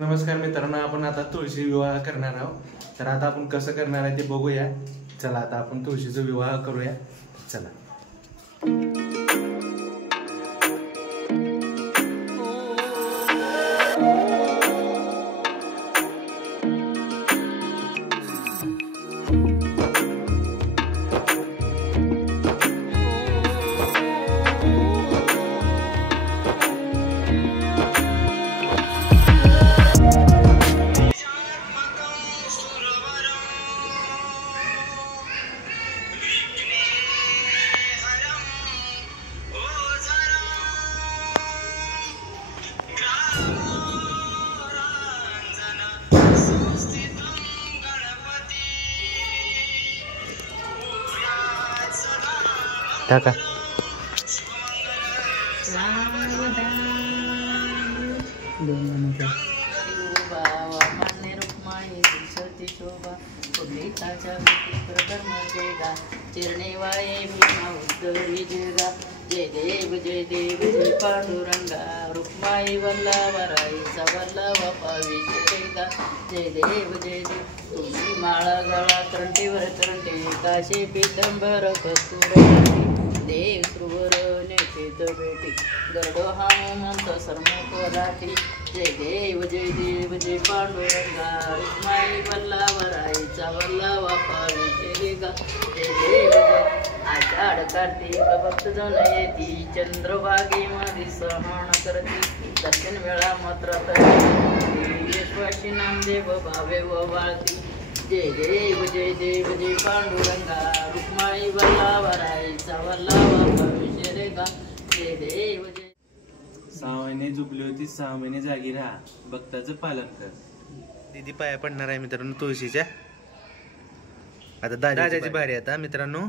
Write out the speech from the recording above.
नमस्कार मित्रांनो, आपण आता तुळशी विवाह करणार आहोत. तर आता आपण कसं करणार आहे ते बघूया. चला आता आपण तुळशीचा विवाह करूया. चला. टाका. चरणे वाये भीमा उत्तरी जगा. जय देव जय देव जय पांडुरंगा. रुक्माई वल्लभराईचा वल्लभ पावी जयगा. जय देव जय देव. तुळशी माळा गळा करंटीवर करंटे. काशी पीतांबर कस्तुर देव सुवर नेतेत भेटी. गरडो हा म्हणत सरमुख राठी. जय देव जय पांडुरंगा. रुक्माई वल्लभराईचा वल्लभ पावी जयगा. जय देव जय. आषाढ कार्तिक भक्त जण येती. चंद्रभागी मध्ये सहन करती. दर्शन वेळा मात्र यशवाशी नामदेव भावे व वाळती. जय देव जय पांडुरंगा. रुक्माई वल्लभराईचा वल्लभ भविष्य रेगा. जय देव जय. 6 महिने झोपली होती, 6 महिने जागी राहा. भक्ताचं पालन कर. दीदी पाया पडणार आहे मित्रांनो तुळशीच्या. आता दादाची बारी आता मित्रांनो.